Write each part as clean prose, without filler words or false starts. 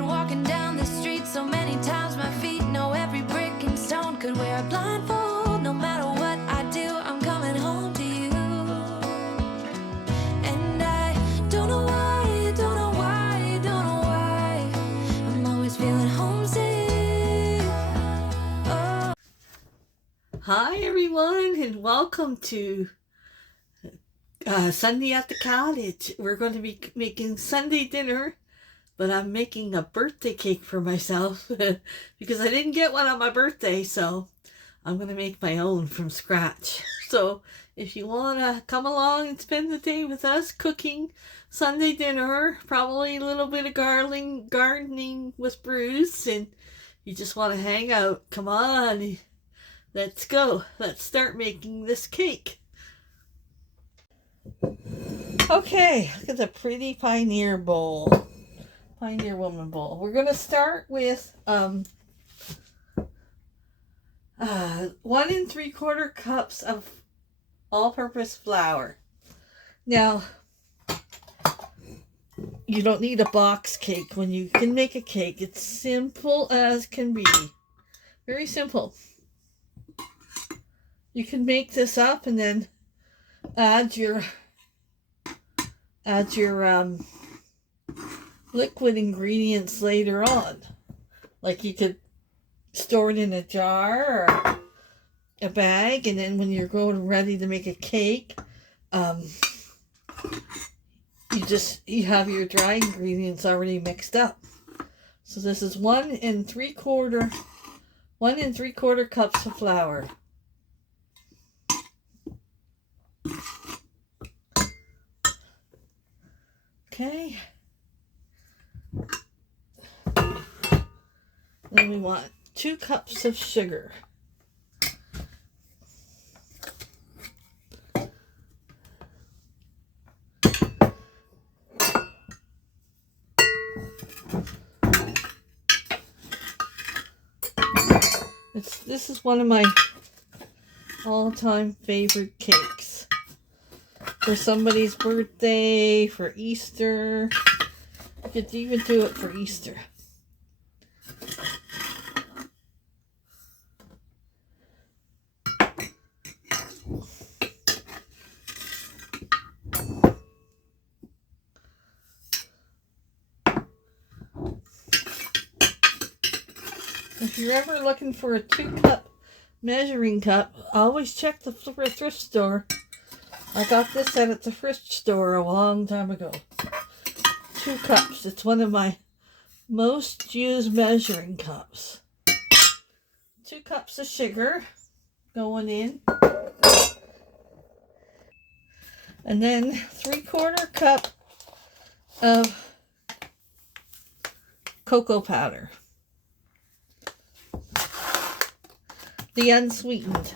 Been walking down the street so many times my feet know every brick and stone could wear a blindfold. No matter what I do, I'm coming home to you. And I don't know why, don't know why, don't know why I'm always feeling homesick. Oh. Hi everyone, and welcome to Sunday at the cottage. We're going to be making Sunday dinner, but I'm making a birthday cake for myself because I didn't get one on my birthday, so I'm going to make my own from scratch. So if you want to come along and spend the day with us cooking Sunday dinner, probably a little bit of gardening with Bruce, and you just want to hang out, come on, let's go. Let's start making this cake. Okay, look at the pretty Pioneer bowl. Pioneer Woman bowl. We're going to start with 1 3/4 cups of all-purpose flour. Now, you don't need a box cake when you can make a cake. It's simple as can be. Very simple. You can make this up and then add your liquid ingredients later on. Like you could store it in a jar or a bag, and then when you're going ready to make a cake, you have your dry ingredients already mixed up. So this is 1 3/4 cups of flour. Okay. Then we want 2 cups of sugar. This is one of my all-time favorite cakes. For somebody's birthday, for Easter. You could even do it for Easter. If you're ever looking for a 2-cup measuring cup, always check the thrift store. I got this at the thrift store a long time ago. 2 cups. It's one of my most used measuring cups. 2 cups of sugar going in. And then 3/4 cup of cocoa powder. The unsweetened.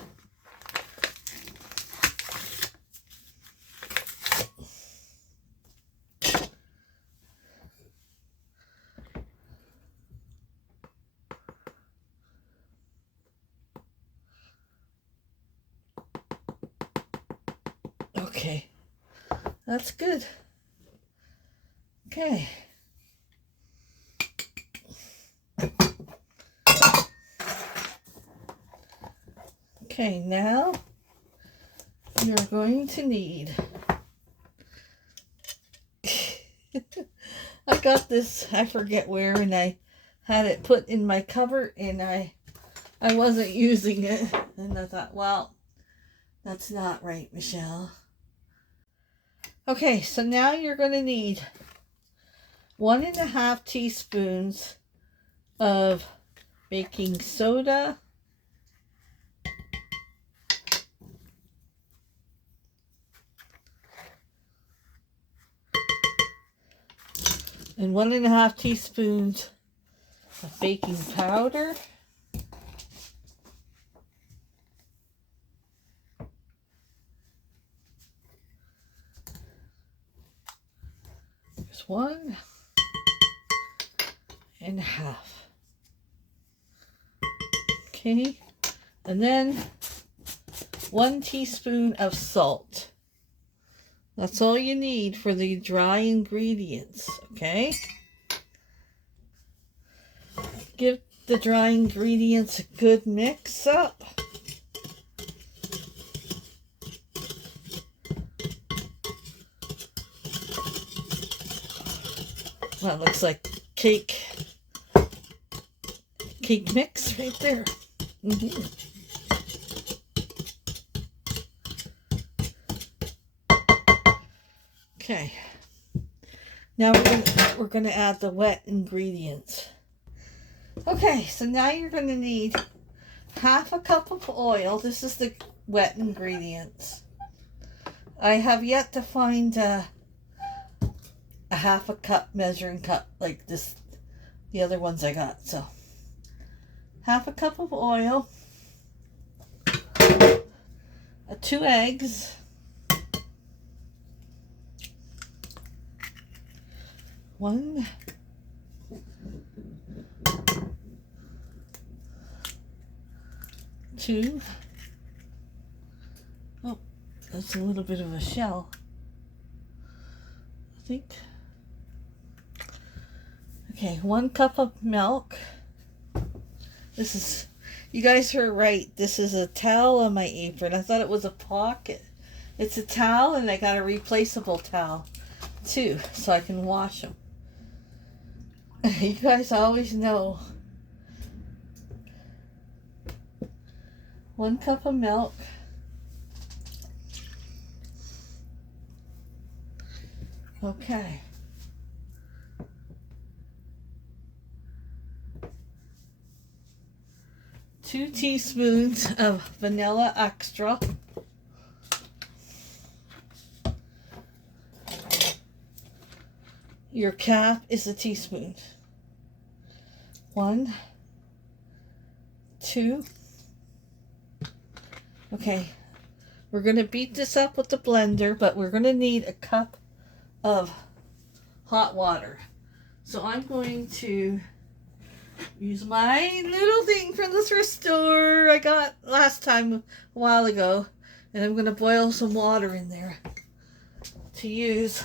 Okay, that's good. Okay. Okay, now you're going to need, I got this, I forget where, and I had it put in my cupboard, and I wasn't using it, and I thought, well, that's not right, Michelle. Okay, so now you're going to need 1½ teaspoons of baking soda, and 1½ teaspoons of baking powder. There's 1½ Okay, and then 1 teaspoon of salt. That's all you need for the dry ingredients, okay? give the dry ingredients a good mix up. That looks like cake mix right there. Okay. Now we're gonna add the wet ingredients. Okay, so now you're gonna need half a cup of oil. This is the wet ingredients. I have yet to find a half a cup measuring cup like this, the other ones I got. So half a cup of oil, 2 eggs, 1, 2. Oh, that's a little bit of a shell, I think. Okay, 1 cup of milk. This is, you guys heard right, this is a towel on my apron. I thought it was a pocket. It's a towel, and I got a replaceable towel too, so I can wash them. You guys always know. 1 cup of milk. Okay. 2 teaspoons of vanilla extra. Your cap is a teaspoon. 1, 2. Okay, we're going to beat this up with the blender, but we're going to need a cup of hot water. So I'm going to use my little thing from the thrift store I got last time a while ago, and I'm going to boil some water in there to use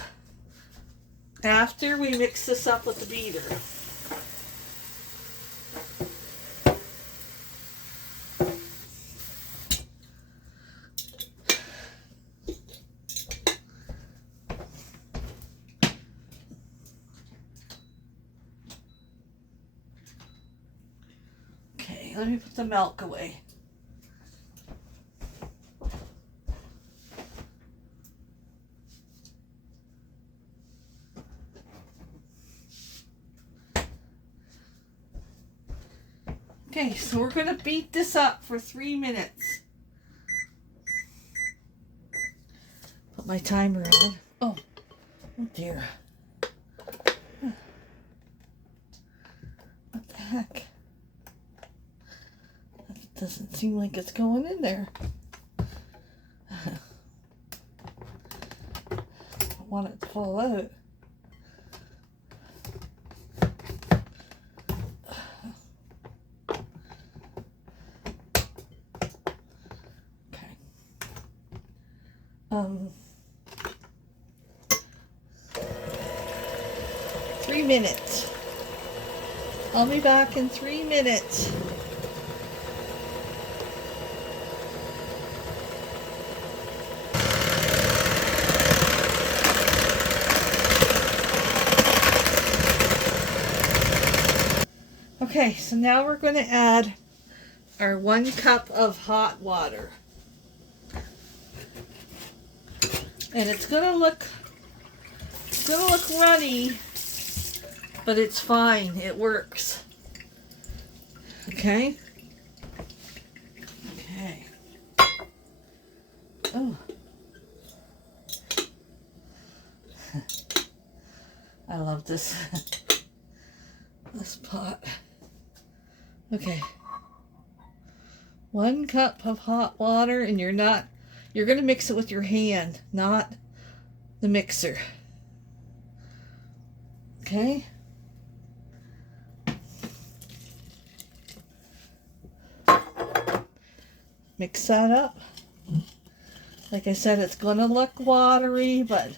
after we mix this up with the beater. Okay, let me put the milk away. Okay, so we're going to beat this up for 3 minutes. Put my timer on. Oh dear. What the heck? That doesn't seem like it's going in there. I want it to fall out. Okay. 3 minutes. I'll be back in 3 minutes. Okay, so now we're going to add our 1 cup of hot water. And it's going to look runny, but it's fine. It works. Okay? Okay. Oh. I love this pot. Okay. 1 cup of hot water, and you're going to mix it with your hand, not the mixer. Okay? Mix that up. Like I said, it's going to look watery, but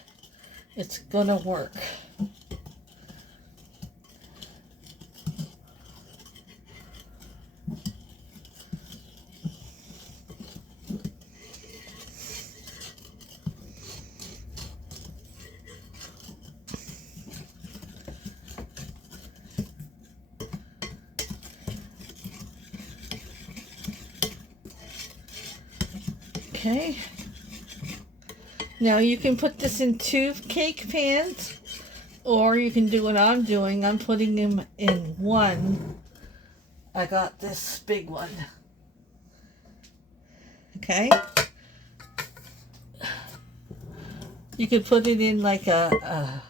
it's going to work. Okay. Now you can put this in 2 cake pans, or you can do what I'm doing. I'm putting them in 1. I got this big one. Okay. You could put it in like a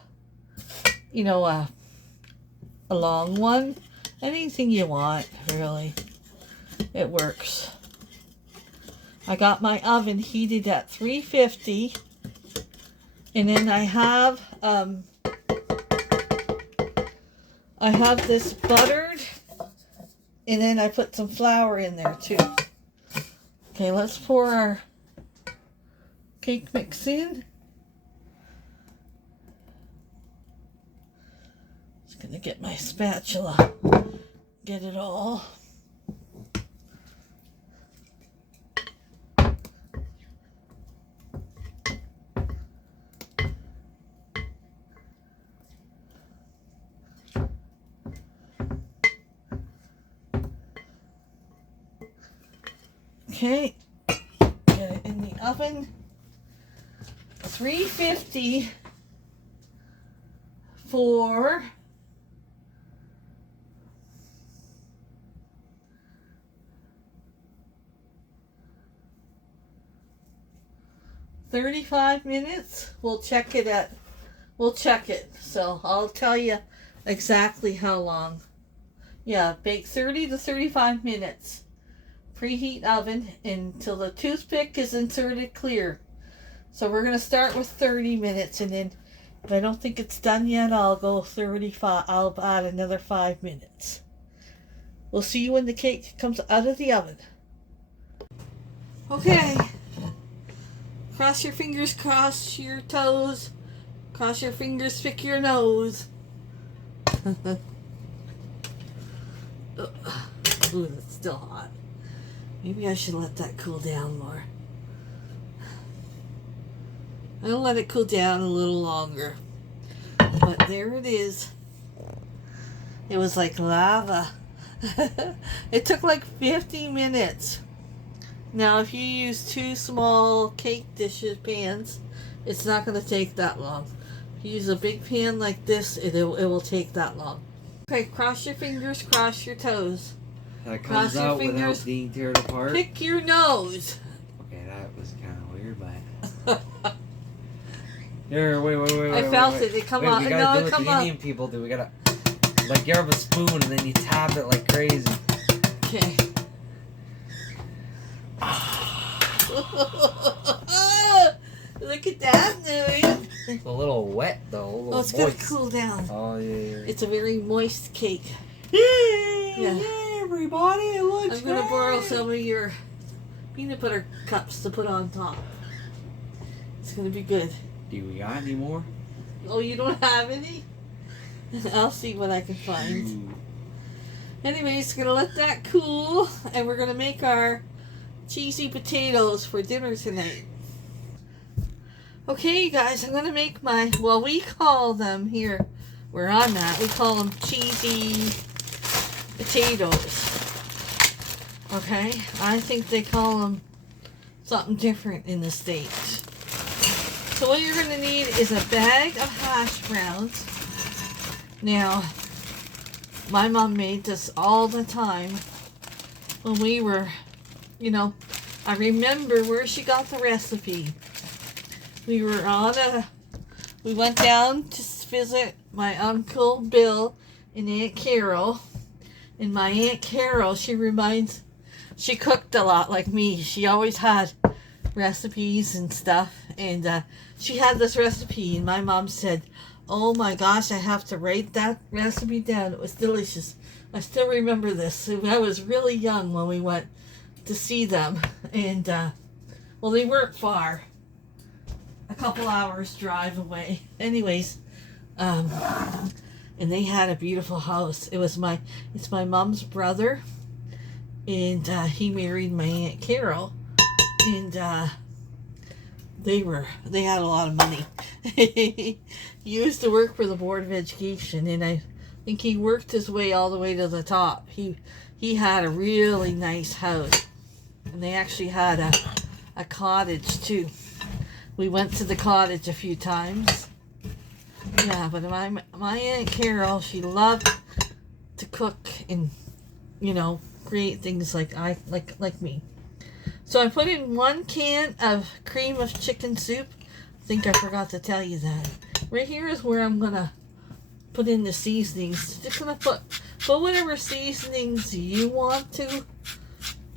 long one. Anything you want, really. It works. I got my oven heated at 350, and then I have this buttered, and then I put some flour in there too. Okay, let's pour our cake mix in. Just gonna get my spatula, get it all. Okay, get it in the oven. 350 for 35 minutes. We'll check it. So I'll tell you exactly how long. Yeah, bake 30 to 35 minutes. Preheat oven until the toothpick is inserted clear. So we're going to start with 30 minutes, and then if I don't think it's done yet, I'll go 35. I'll add another 5 minutes. We'll see you when the cake comes out of the oven. Okay. Cross your fingers, cross your toes. Cross your fingers, pick your nose. Ooh, that's still hot. Maybe I should let that cool down more. I'll let it cool down a little longer. But there it is. It was like lava. It took like 50 minutes. Now, if you use 2 small cake pans, it's not going to take that long. If you use a big pan like this, it will take that long. Okay, cross your fingers, cross your toes. That comes out without being torn apart. Pick your nose. Okay, that was kind of weird, but... Here, wait. I felt it. It come out. We gotta do what the Indian people do. We gotta, like, you have a spoon and then you tap it like crazy. Okay. Look at that, dude. It's a little wet, though. Oh, it's gonna cool down. Oh, yeah. It's a very moist cake. Yeah, everybody, it looks I'm gonna borrow some of your peanut butter cups to put on top. It's gonna be good. Do we got any more? Oh, you don't have any? I'll see what I can find. Ooh. Anyways, gonna let that cool, and we're gonna make our cheesy potatoes for dinner tonight. Okay, guys, I'm gonna make my, well, we call them here, we're on that, we call them cheesy potatoes. Okay, I think they call them something different in the States. So what you're gonna need is a bag of hash browns. Now, my mom made this all the time when we were, I remember where she got the recipe. We went down to visit my Uncle Bill and Aunt Carol. And my Aunt Carol, she cooked a lot like me. She always had recipes and stuff. And she had this recipe, and my mom said, oh my gosh, I have to write that recipe down. It was delicious. I still remember this. I was really young when we went to see them. And, well, they weren't far. A couple hours drive away. Anyways, and they had a beautiful house. It's my mom's brother, and he married my Aunt Carol, and they had a lot of money. He used to work for the Board of Education, and I think he worked his way all the way to the top. He had a really nice house, and they actually had a Cottage too. We went to the Cottage a few times. Yeah, but my Aunt Carol, she loved to cook and, you know, create things like me. So I put in 1 can of cream of chicken soup. I think I forgot to tell you that. Right here is where I'm gonna put in the seasonings. Just gonna put whatever seasonings you want to,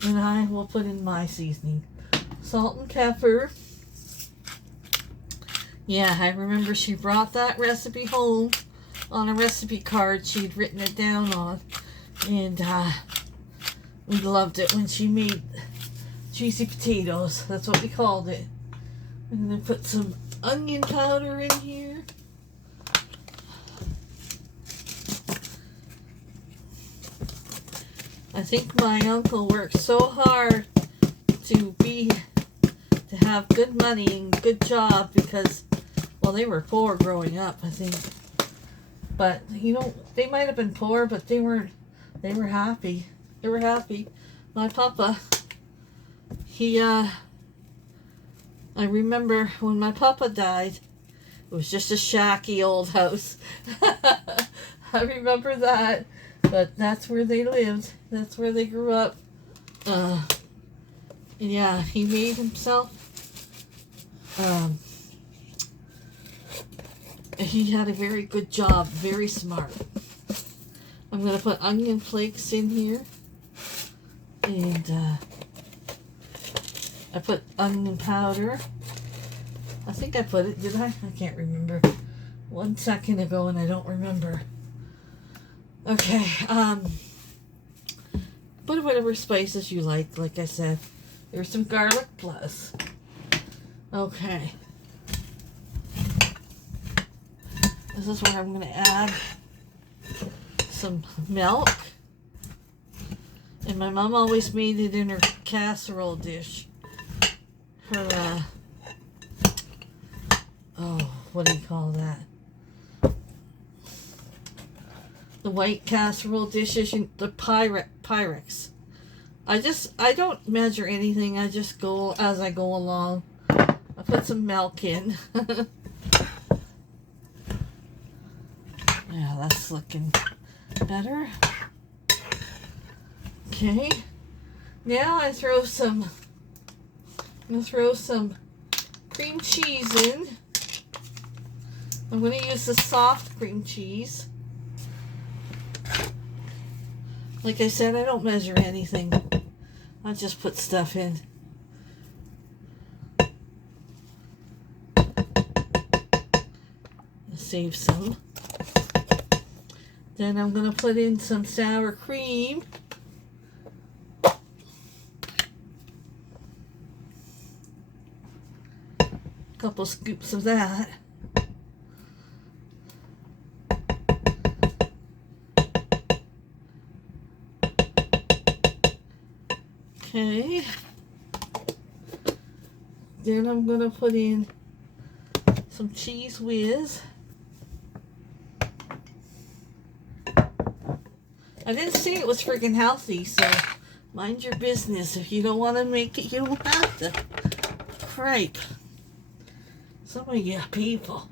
and I will put in my seasoning. Salt and pepper. Yeah, I remember she brought that recipe home on a recipe card she'd written it down on, and we loved it when she made cheesy potatoes. That's what we called it. And then put some onion powder in here. I think my uncle worked so hard to have good money and good job because, well, they were poor growing up, I think. But, you know, they might have been poor, but they were happy. They were happy. My papa, I remember when my papa died, it was just a shacky old house. I remember that, but that's where they lived. That's where they grew up. Yeah, he made himself. He had a very good job, very smart. I'm going to put onion flakes in here. And I put onion powder. I think I put it, did I? I can't remember. 1 second ago and I don't remember. Okay, put whatever spices you like I said. There's some garlic plus. Okay. This is where I'm going to add some milk. And my mom always made it in her casserole dish. Her, what do you call that? The white casserole dishes, the Pyrex. I don't measure anything. I just go as I go along. I put some milk in. Yeah, that's looking better. Okay. Now I throw some cream cheese in. I'm going to use the soft cream cheese. Like I said, I don't measure anything. I just put stuff in. Save some. Then I'm going to put in some sour cream. A couple scoops of that. Okay. Then I'm going to put in some cheese whiz. I didn't say it was freaking healthy, so mind your business. If you don't want to make it, you don't have to. Cripe. Some of you people.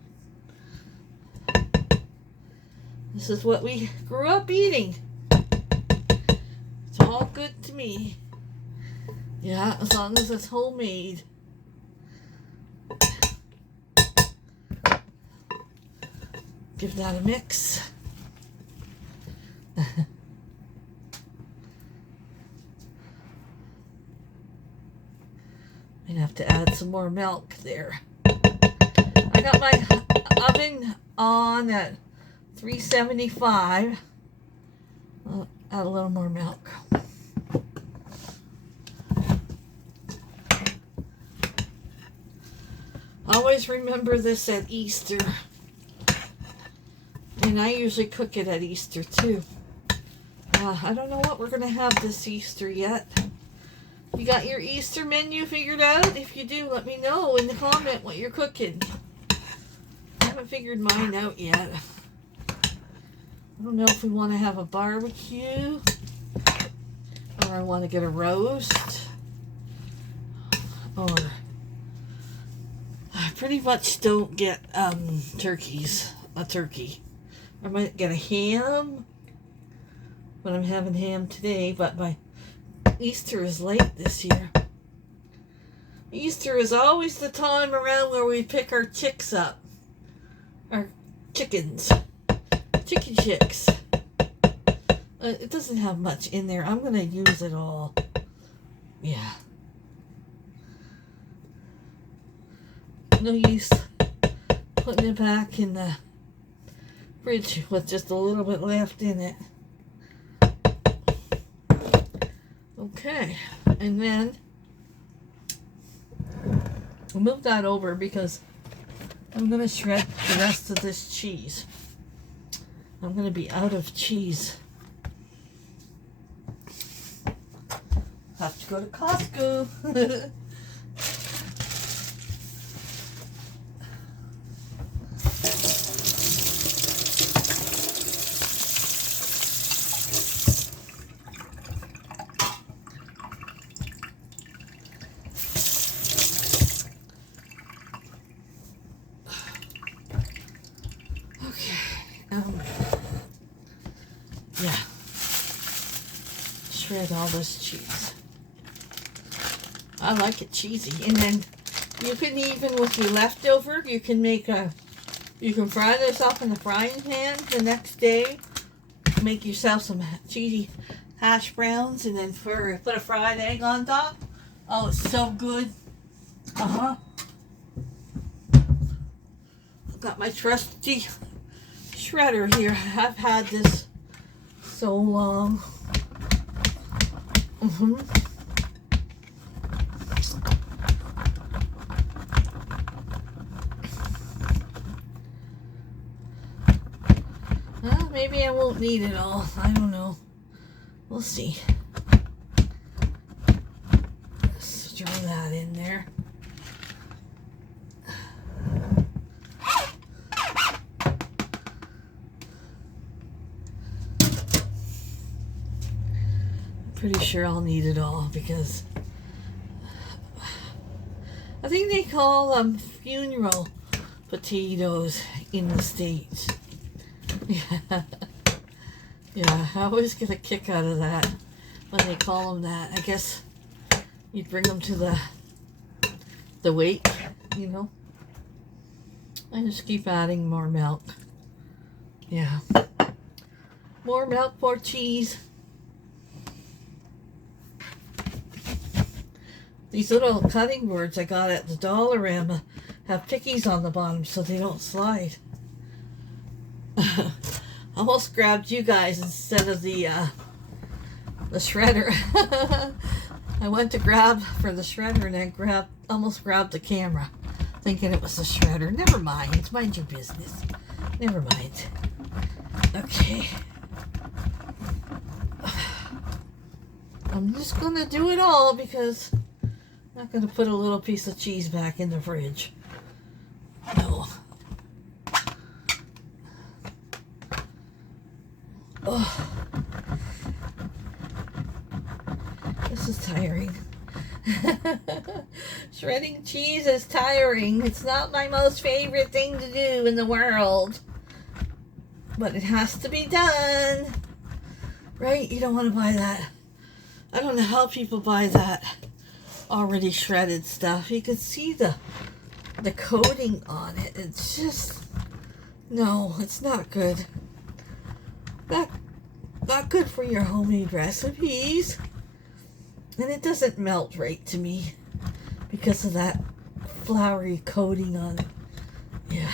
This is what we grew up eating. It's all good to me. Yeah, as long as it's homemade. Give that a mix. Might have to add some more milk there. I got my oven on at 375. I'll add a little more milk. Always remember this at Easter. And I usually cook it at Easter too. I don't know what we're going to have this Easter yet. You got your Easter menu figured out? If you do, let me know in the comment what you're cooking. I haven't figured mine out yet. I don't know if we want to have a barbecue or I want to get a roast. or I pretty much don't get a turkey. I might get a ham, but I'm having ham today, but my Easter is late this year. Easter is always the time around where we pick our chicks up. Our chickens. Chicken chicks. It doesn't have much in there. I'm going to use it all. Yeah. No use putting it back in the fridge with just a little bit left in it. Okay. And then I'll move that over because I'm going to shred the rest of this cheese. I'm going to be out of cheese. Have to go to Costco. Yeah. Shred all this cheese. I like it cheesy. And then you can even, with your leftover, you can fry this up in the frying pan the next day. Make yourself some cheesy hash browns and then put a fried egg on top. Oh, it's so good. I've got my trusty shredder here. I've had this so long. Well, maybe I won't need it all. I don't know. We'll see. Let's throw that in there. Pretty sure I'll need it all because I think they call them funeral potatoes in the States. Yeah, I always get a kick out of that when they call them that. I guess you bring them to the wake, you know. I just keep adding more milk. Yeah. More milk, more cheese. These little cutting boards I got at the Dollarama have pickies on the bottom so they don't slide. Almost grabbed you guys instead of the shredder. I went to grab for the shredder and then almost grabbed the camera, thinking it was the shredder. Never mind. Mind your business. Never mind. Okay. I'm just gonna do it all because I'm not going to put a little piece of cheese back in the fridge. No. Oh. This is tiring. Shredding cheese is tiring. It's not my most favorite thing to do in the world. But it has to be done. Right? You don't want to buy that. I don't know how people buy that already shredded stuff. You can see the coating on it. It's just, no, it's not good. Not good for your homemade recipes. And it doesn't melt right to me because of that floury coating on it. Yeah.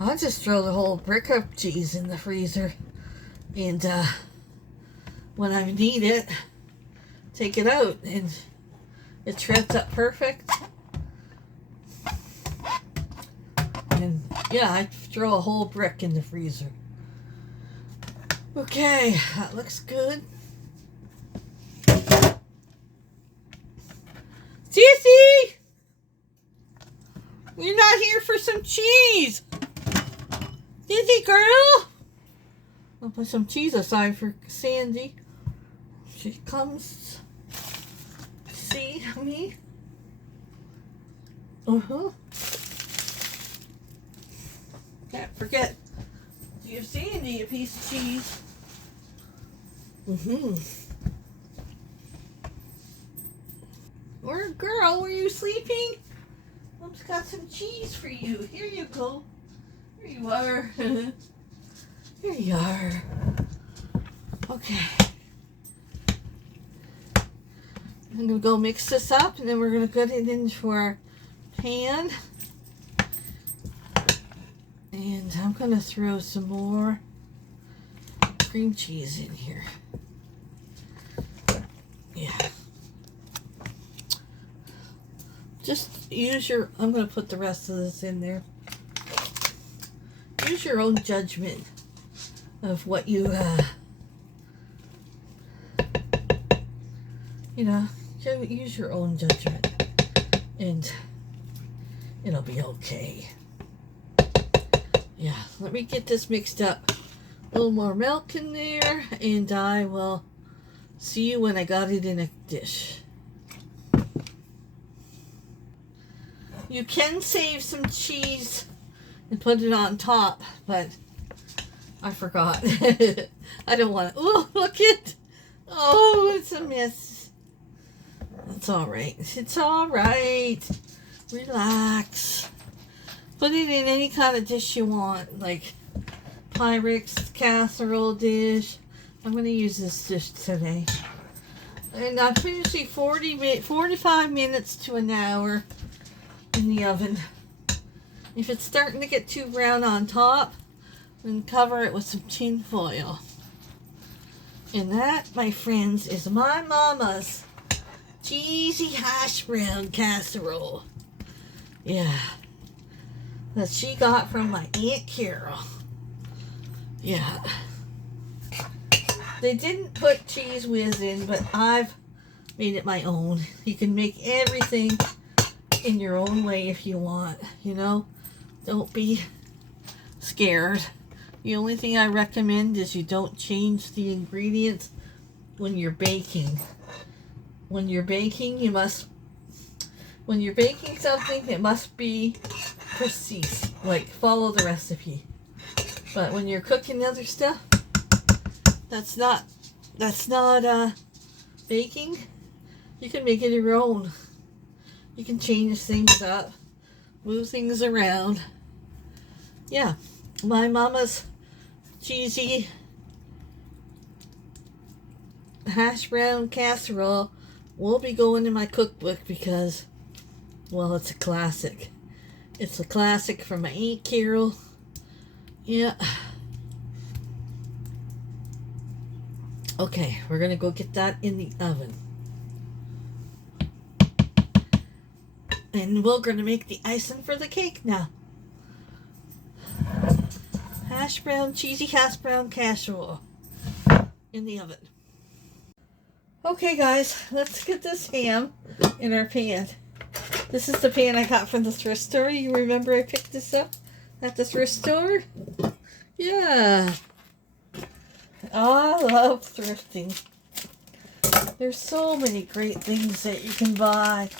I'll just throw the whole brick of cheese in the freezer and when I need it, take it out and it shreds up perfect. And yeah, I throw a whole brick in the freezer. Okay, that looks good. Sissy! You're not here for some cheese! Sissy girl! I'll put some cheese aside for Sandy. She comes. see me? Uh-huh. Can't forget. Do you see any piece of cheese? Mm-hmm. Or girl, were you sleeping? Mom's got some cheese for you. Here you go. Here you are. Here you are. Okay. I'm gonna go mix this up, and then we're gonna put it into our pan. And I'm gonna throw some more cream cheese in here. Yeah. Just use your, I'm gonna put the rest of this in there. Use your own judgment of what you, you know, use your own judgment, and it'll be okay. Yeah, let me get this mixed up. A little more milk in there, and I will see you when I got it in a dish. You can save some cheese and put it on top, but I forgot. I don't want to. Oh, look it. Oh, it's a mess. It's all right. It's all right. Relax. Put it in any kind of dish you want, like Pyrex casserole dish. I'm going to use this dish today. And I'm usually 45 minutes to an hour in the oven. If it's starting to get too brown on top, then cover it with some tin foil. And that, my friends, is my mama's cheesy hash brown casserole. Yeah. That she got from my Aunt Carol. Yeah. They didn't put Cheese Whiz in, but I've made it my own. You can make everything in your own way if you want, you know. Don't be scared. The only thing I recommend is you don't change the ingredients when you're baking. When you're baking, when you're baking something, it must be precise, like follow the recipe. But when you're cooking other stuff, that's not baking. You can make it your own. You can change things up, move things around. Yeah, my mama's cheesy hash brown casserole will be going in my cookbook because, well, it's a classic. It's a classic from my Aunt Carol. Yeah. Okay, we're gonna go get that in the oven. And we're gonna make the icing for the cake now. Cheesy hash brown casserole in the oven. Okay guys, let's get this ham in our pan. This is the pan I got from the thrift store. You remember I picked this up at the thrift store? Yeah. I love thrifting. There's so many great things that you can buy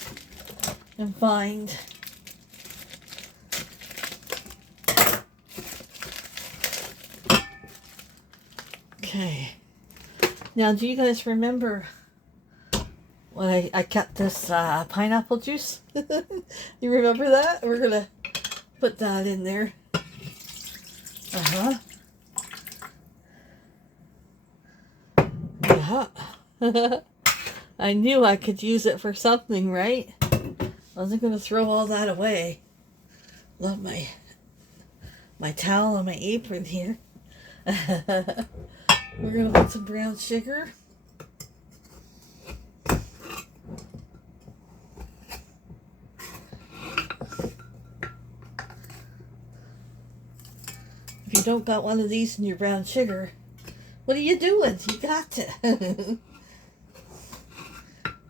and find. Okay. Now, do you guys remember when I kept this pineapple juice? You remember that? We're going to put that in there. Uh-huh. Uh-huh. I knew I could use it for something, right? I wasn't going to throw all that away. Love my towel on my apron here. We're going to put some brown sugar. If you don't got one of these in your brown sugar, what are you doing? You got to.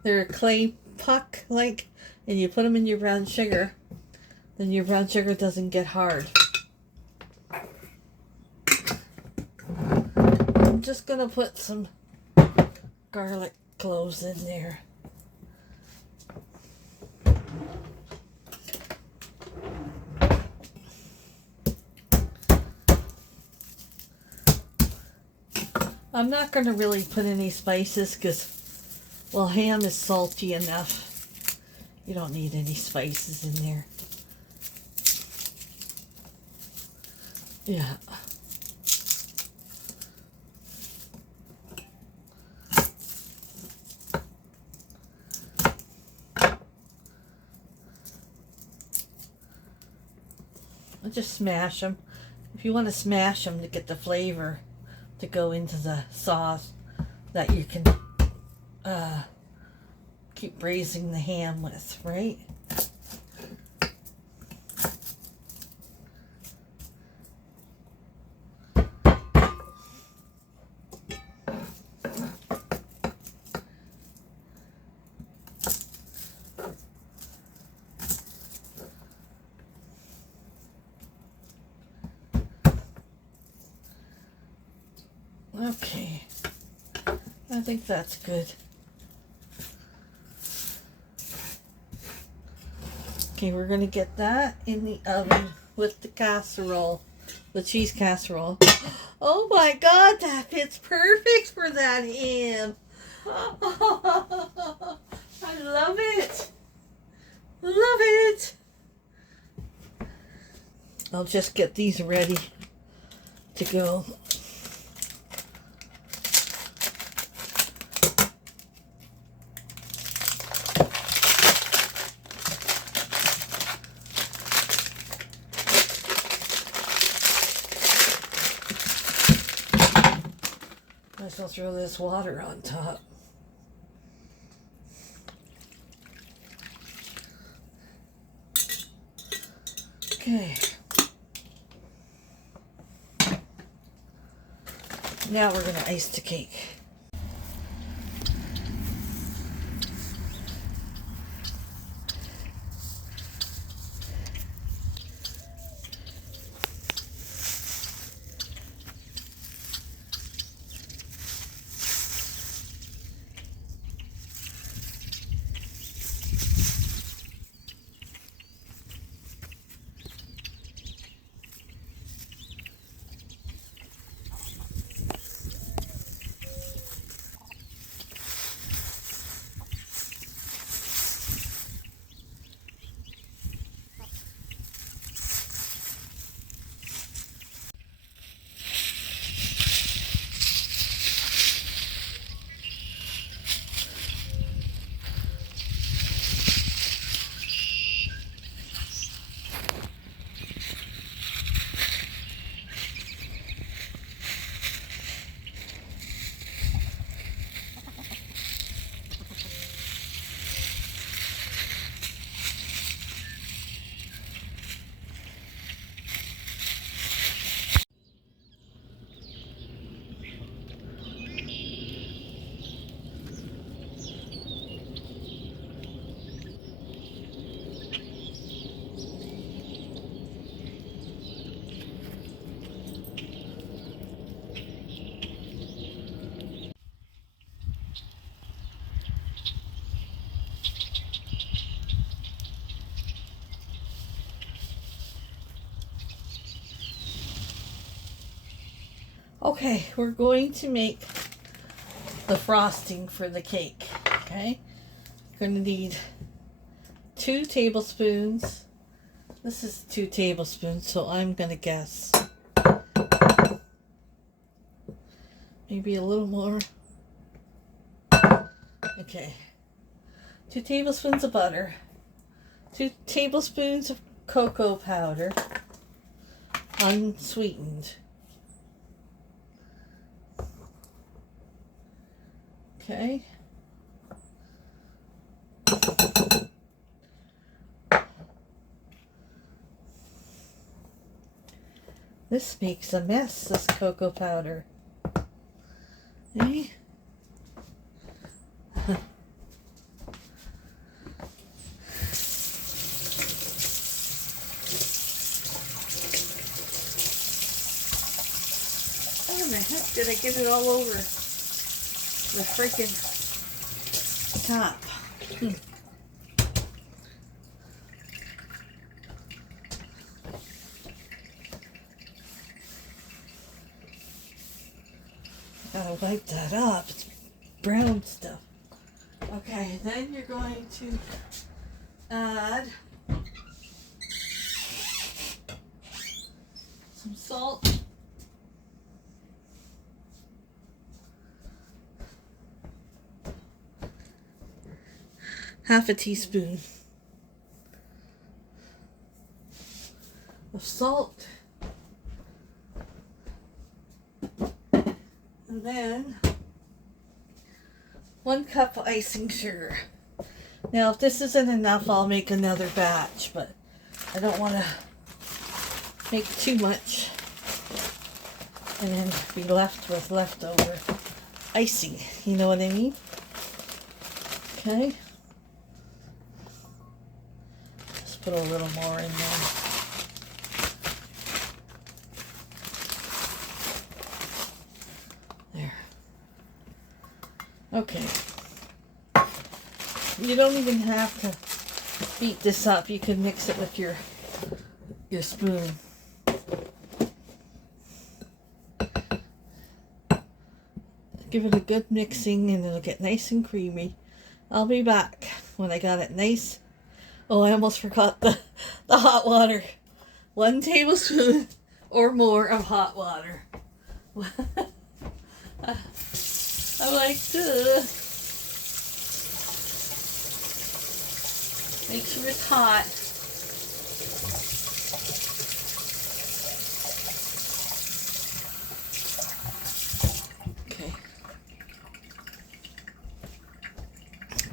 They're a clay puck, like, and you put them in your brown sugar, then your brown sugar doesn't get hard. I'm just going to put some garlic cloves in there. I'm not going to really put any spices because, well, ham is salty enough. You don't need any spices in there. Yeah. I'll just smash them. If you want to smash them to get the flavor to go into the sauce that you can keep braising the ham with, right? Okay, I think that's good. Okay, we're gonna get that in the oven with the casserole, the cheese casserole. Oh my God, that fits perfect for that ham. I love it. Love it. I'll just get these ready to go. Might as well throw this water on top. Okay. Now we're going to ice the cake. Okay, we're going to make the frosting for the cake. Okay, you're going to need 2 tablespoons. This is 2 tablespoons, so I'm going to guess maybe a little more. Okay, 2 tablespoons of butter, 2 tablespoons of cocoa powder, unsweetened. Okay. This makes a mess, this cocoa powder. Okay. How the heck did I get it all over the freaking top? Gotta wipe that up. It's brown stuff. Okay, then you're going to add some salt. Half a teaspoon of salt. And then 1 cup of icing sugar. Now, if this isn't enough, I'll make another batch, but I don't want to make too much and then be left with leftover icing. You know what I mean? Okay. Just put a little more in there. There. Okay. You don't even have to beat this up. You can mix it with your spoon. Give it a good mixing and it'll get nice and creamy. I'll be back when I got it nice. Oh, I almost forgot the hot water. 1 tablespoon or more of hot water. I like to make sure it's hot. Okay.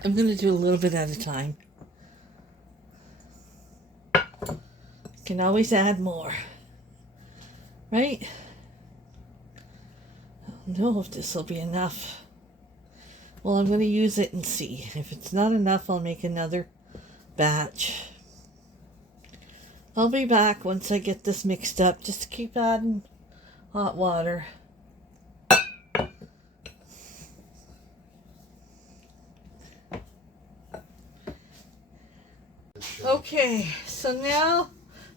I'm going to do a little bit at a time. Can always add more. Right? I don't know if this will be enough. Well, I'm going to use it and see. If it's not enough, I'll make another batch. I'll be back once I get this mixed up. Just keep adding hot water. Okay, so now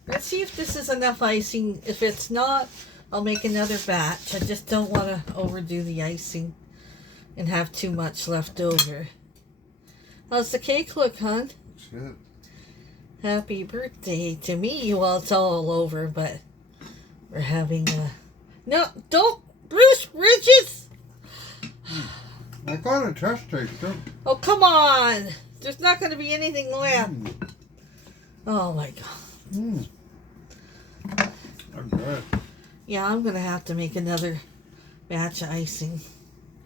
let's see if this is enough icing. If it's not, I'll make another batch. I just don't want to overdo the icing and have too much left over. How's the cake look, hon? Looks good. Happy birthday to me. Well, it's all over, but we're having a... No, don't! Bruce Brydges! I got a test taster. Oh, come on! There's not going to be anything left. Oh, my God. I'm good. Yeah, I'm going to have to make another batch of icing.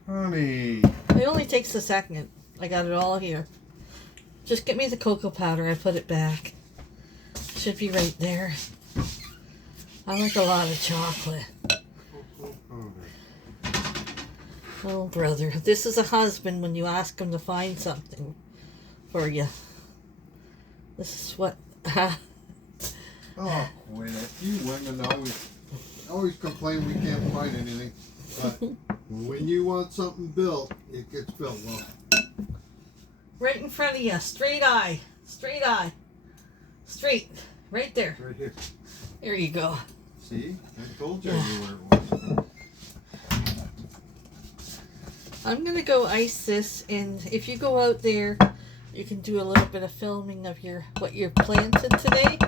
Honey. It only takes a second. I got it all here. Just get me the cocoa powder. I put it back. Should be right there. I like a lot of chocolate. Oh, brother. This is a husband when you ask him to find something for you. This is what... Oh, quit it. You women always complain we can't find anything. But when you want something built, it gets built. Well, right in front of you. Straight eye. Straight eye. Straight. Right there. right here. There you go. See? I told you I knew where it was. I'm going to go ice this, and if you go out there, you can do a little bit of filming of what you're planting today.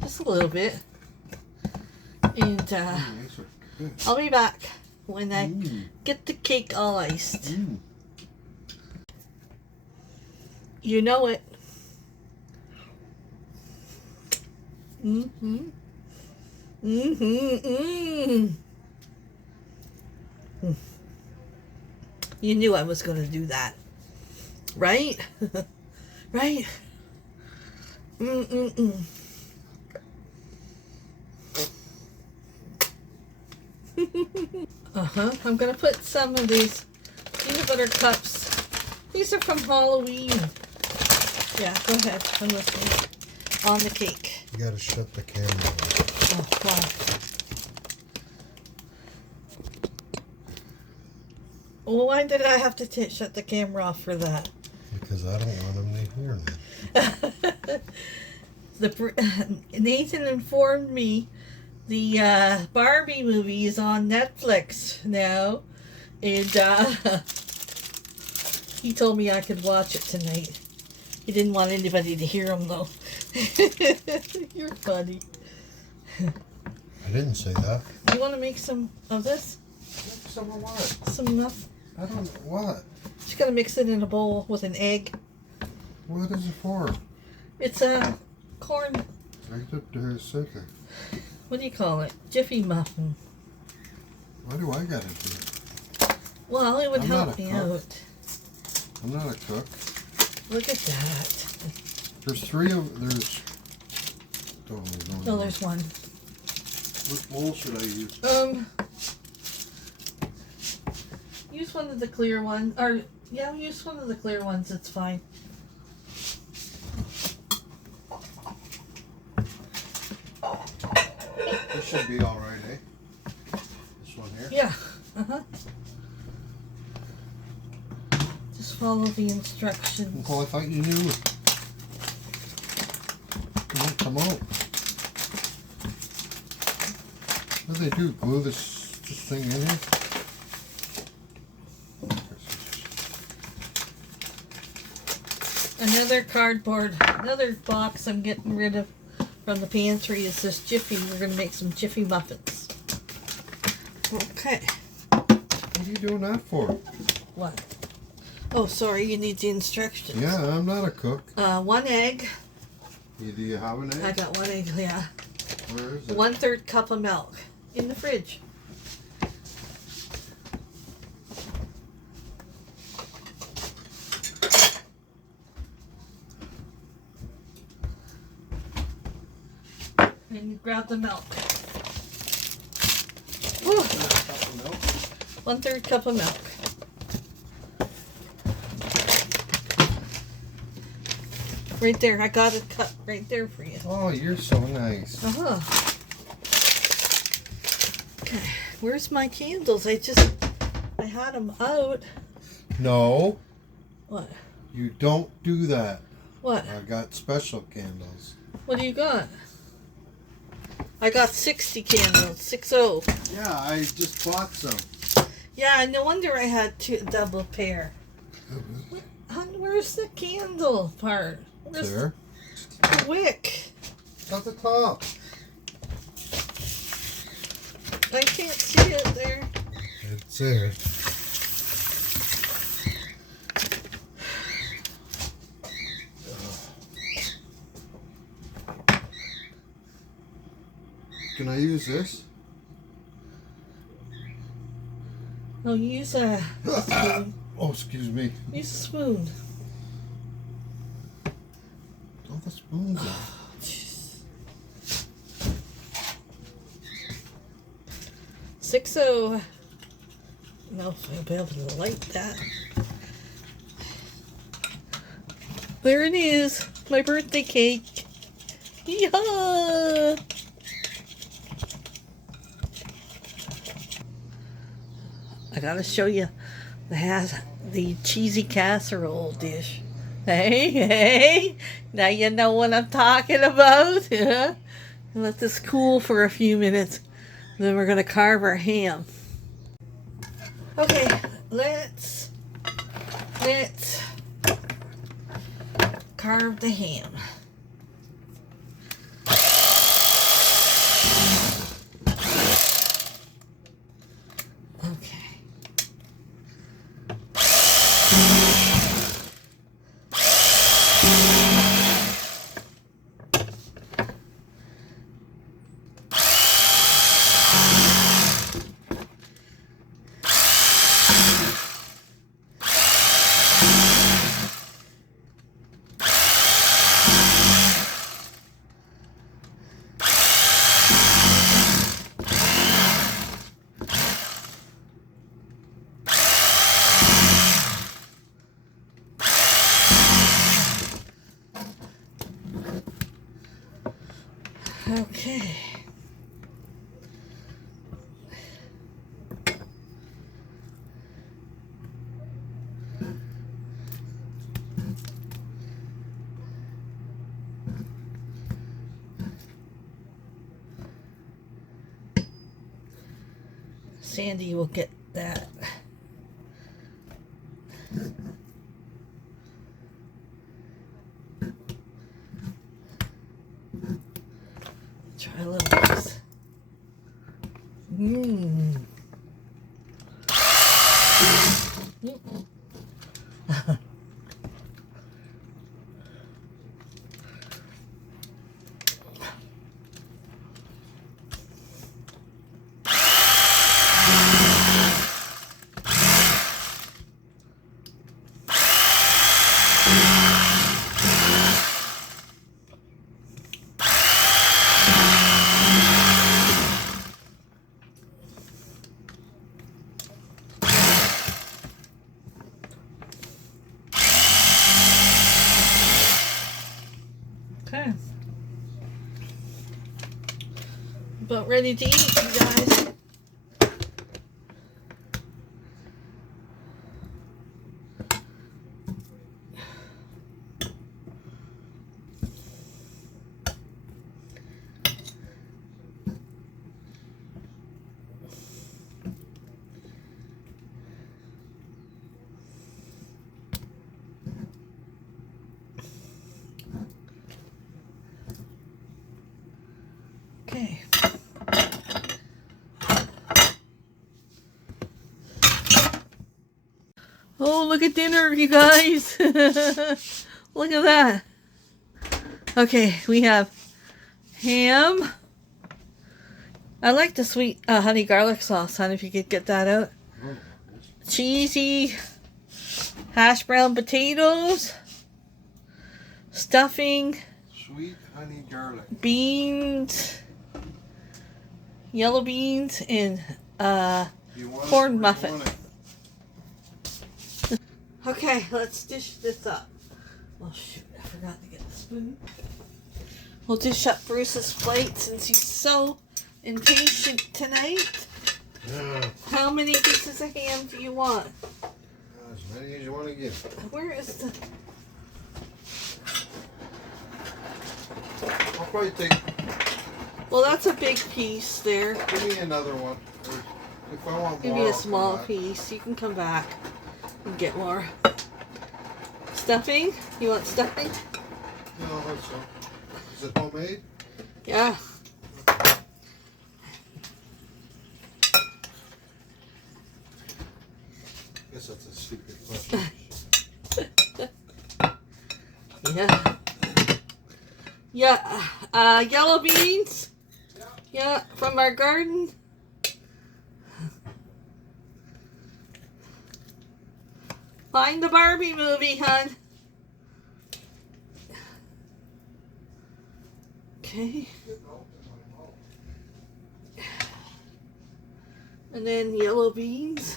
Just a little bit. And I'll be back when I get the cake all iced. You know it. Mm-hmm. Mm-hmm. Mm. You knew I was going to do that. Right? Right? Mm-mm-mm. I'm going to put some of these peanut butter cups. These are from Halloween. Yeah, go ahead. I'm listening. On the cake. You gotta shut the camera off. Oh, wow. Well, why did I have to shut the camera off for that? Because I don't want them to hear that. Nathan informed me The Barbie movie is on Netflix now, and he told me I could watch it tonight. He didn't want anybody to hear him though. You're funny. I didn't say that. You want to make some of this? Some of what? Some enough? I don't know. What? Just gotta mix it in a bowl with an egg. What is it for? It's a corn. Right up there, sugar. What do you call it? Jiffy muffin. Why do I gotta do it? Well, it would I'm not help a me cook. out. I'm not a cook. Look at that. There's three of there's. Oh, no. Oh, there's one. What bowl should I use? Use one of the clear ones. Or, yeah, use one of the clear ones. It's fine. This should be all right, eh? This one here. Yeah. Uh-huh. Just follow the instructions. Well, I thought you knew. Come on. What do they do? Glue this thing in here? Another box I'm getting rid of from the pantry is this Jiffy. We're going to make some Jiffy muffins. Okay. What are you doing that for? What? Oh, sorry, you need the instructions. Yeah, I'm not a cook. 1 egg. Do you have an egg? I got 1 egg, yeah. Where is it? 1/3 cup of milk in the fridge. And you grab the milk. Whew. 1/3 cup of milk. Right there, I got it cut right there for you. Oh, you're so nice. Uh-huh. Okay, where's my candles? I had them out. No, What? you don't do that. What? I got special candles. What do you got? I got 60 candles, 60. Yeah, I just bought some. Yeah, no wonder I had double pair. Where's the candle part? Where's There. the wick? It's at the top. I can't see it there. It's there. Can I use this? No, use a spoon. Oh, excuse me. Use a spoon. All the spoons are. Jeez. 60. No, I'll be able to light that. There it is, my birthday cake. Yeah. I gotta show you the cheesy casserole dish. Hey, now you know what I'm talking about. Yeah. Let this cool for a few minutes. Then we're gonna carve our ham. Okay, let's carve the ham. Okay. Okay. Sandy will get that. Try a little piece. Mmm. Okay. About ready to eat, you guys. Okay. Oh, look at dinner, you guys. Look at that. Okay, we have ham. I like the sweet honey garlic sauce, honey, if you could get that out. Cheesy hash brown potatoes. Stuffing. Sweet honey garlic. Beans. Yellow beans and You want corn it or you muffin. want it? Okay, let's dish this up. Oh shoot, I forgot to get the spoon. We'll dish up Bruce's plate since he's so impatient tonight. Yeah. How many pieces of ham do you want? As many as you want to give. Where is the... I'll probably take. Well, that's a big piece there. Give me another one. Or if I want Give more, me a I'll come small back. piece. You can come back and get more. Stuffing? You want stuffing? No, I hope so. Is it homemade? Yeah. Guess that's a stupid question. Yeah. Yeah. Yellow beans? Yeah, from our garden. Find the Barbie movie, hon. Okay. And then yellow beans.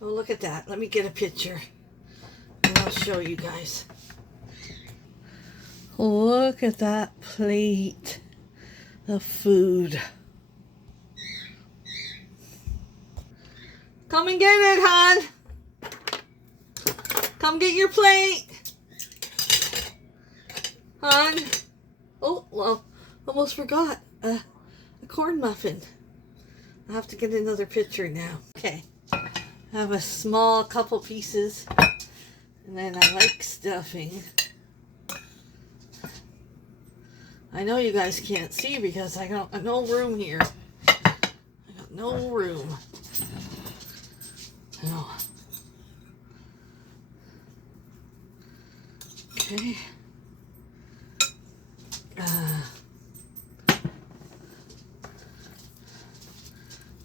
Oh, look at that. Let me get a picture. And I'll show you guys. Look at that plate of food. Come and get it, hon. Come get your plate. Hon. Oh, well, almost forgot. A corn muffin. I have to get another picture now. Okay. I have a small couple pieces. And then I like stuffing. I know you guys can't see because I got no room here. I got no room. No. Okay.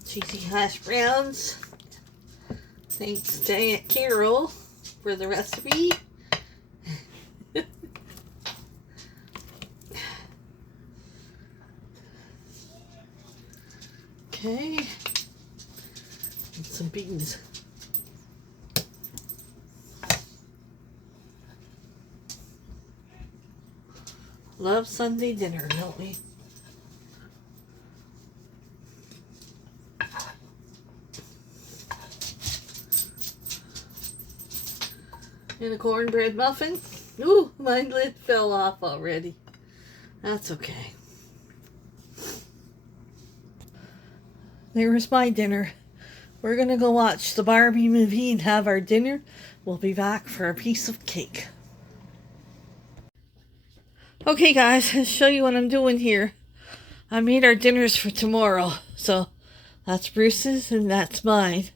Cheesy hash browns. Thanks to Aunt Carol for the recipe. Okay. And some beans. Love Sunday dinner, don't we? And a cornbread muffin. Ooh, my lid fell off already. That's okay. There's my dinner. We're gonna go watch the Barbie movie and have our dinner. We'll be back for a piece of cake. Okay guys, I'll show you what I'm doing here. I made our dinners for tomorrow. So that's Bruce's and that's mine.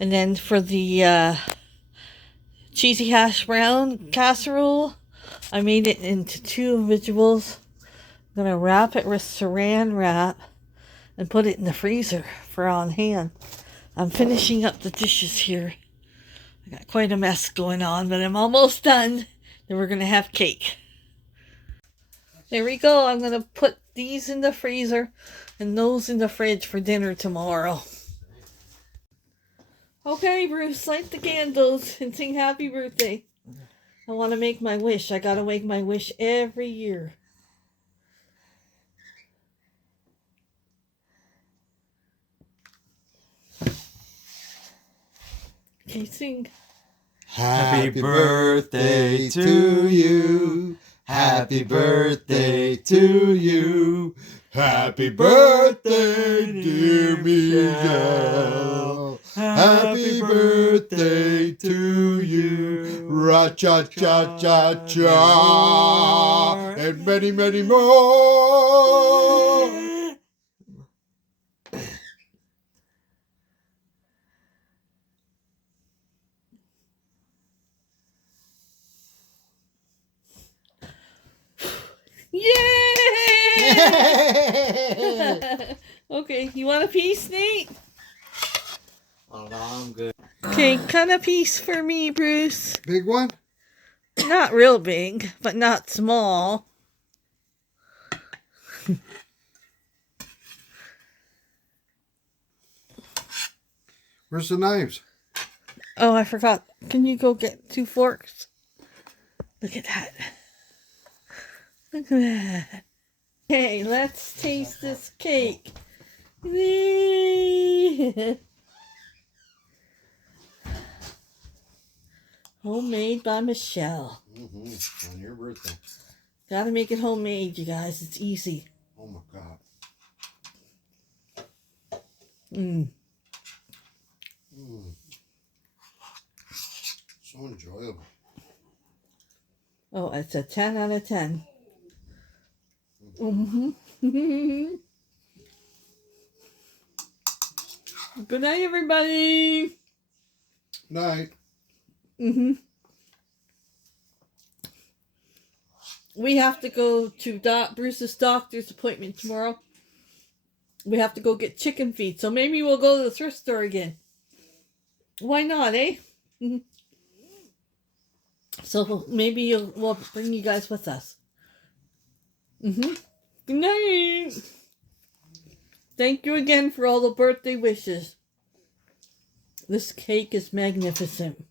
And then for the cheesy hash brown casserole, I made it into 2 individuals. I'm gonna wrap it with saran wrap and put it in the freezer for on hand. I'm finishing up the dishes here. I got quite a mess going on, but I'm almost done. Then we're gonna have cake. There we go. I'm gonna put these in the freezer and those in the fridge for dinner tomorrow. Okay, Bruce, light the candles and sing happy birthday. I want to make my wish. I gotta make my wish every year. Okay, sing. Happy birthday to you. Happy birthday to you. Happy birthday, dear Michele. Happy birthday to you. Ra-cha-cha-cha-cha. And many, many more. Yay! Okay, you want a piece, Nate? Oh, no, I'm good. Okay, cut a piece for me, Bruce. Big one? Not real big, but not small. Where's the knives? Oh, I forgot. Can you go get 2 forks? Look at that. Look at that. Okay, let's taste this cake. Homemade by Michele. On your birthday. Gotta make it homemade, you guys. It's easy. Oh my God. So enjoyable. Oh, it's a 10 out of 10. Good night, everybody. Night. We have to go to Bruce's doctor's appointment tomorrow. We have to go get chicken feed, so maybe we'll go to the thrift store again. Why not, eh? So maybe we'll bring you guys with us. Good night. Thank you again for all the birthday wishes. This cake is magnificent.